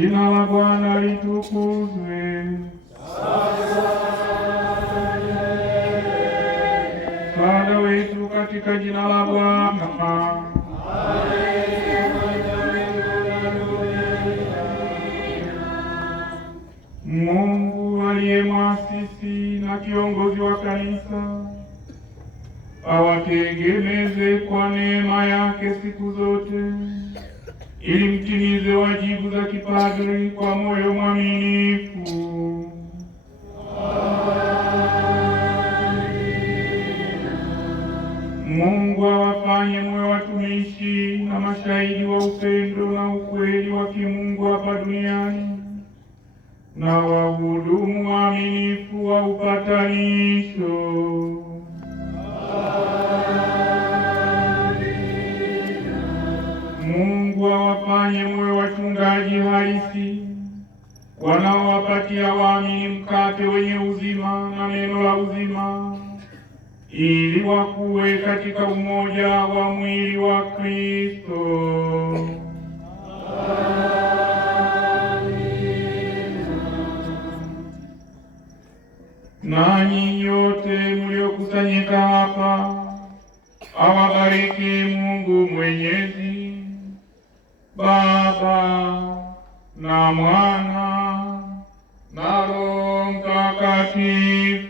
Jina la Bwana litukuzwe. Msaada wetu katika jina la Bwana. Mungu aliye mwasisi na kiongozi wa kanisa awategemeze kwa neema yake siku zote, ili mtimize wajibu za kipadri kwa moyo mwaminifu. Mungu awafanye mwe watumishi na mashahidi wa upendo na ukweli wa kimungu hapa duniani, na wahudumu waaminifu wa upatanisho. Mungu awafanye mwe wachungaji halisi wanaowapatia waamini mkate wenye uzima na neno la uzima, ili wakuwe katika umoja wa mwili wa Kristo. Nanyi nyote mliokusanyika hapa, awabariki Mungu Mwenyezi, Baba na Mwana na Roho Mtakatifu.